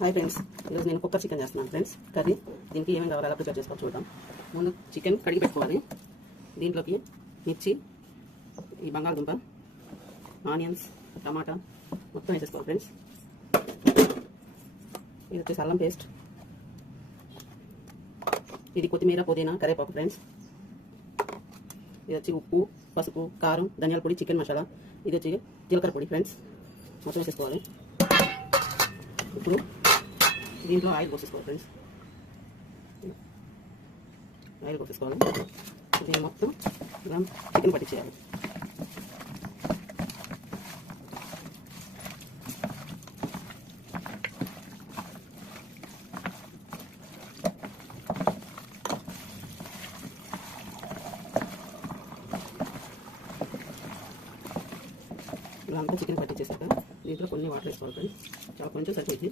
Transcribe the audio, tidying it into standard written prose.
Hi friends, ఈరోజు నేను cooker chicken చేస్తున్నాను ఫ్రెండ్స్. కర్రీ దీనికి ఏమేమి కావాలో ప్రిపేర్ చేసుకోవాలి చూద్దాం. ముందు చికెన్ కడిగి పెట్టుకోవాలి. దీంట్లోకి మిర్చి, ఈ బంగాళదుంప, ఆనియన్స్, టమాటా మొత్తం వేసేసుకోవాలి ఫ్రెండ్స్. ఇది వచ్చేసి అల్లం పేస్ట్, ఇది కొత్తిమీర, పుదీనా, కరివేపాకు ఫ్రెండ్స్. ఇది వచ్చి ఉప్పు, పసుపు, కారం, ధనియాల పొడి, చికెన్ మసాలా. ఇది వచ్చి జీలకర్ర పొడి ఫ్రెండ్స్. మొత్తం వేసేసుకోవాలి. ఇప్పుడు దీంట్లో ఆయిల్ పోసేసుకోవాలి ఫ్రెండ్స్. ఆయిల్ పోసేసుకోవాలి. దీన్ని మొత్తం ఇలా చికెన్ పట్టించేయాలి. ఇలా అంతా చికెన్ పట్టించేసాక దీంట్లో కొన్ని వాటర్ వేసుకోవాలి ఫ్రెండ్స్. చాలా కొంచెం సరిపోయింది.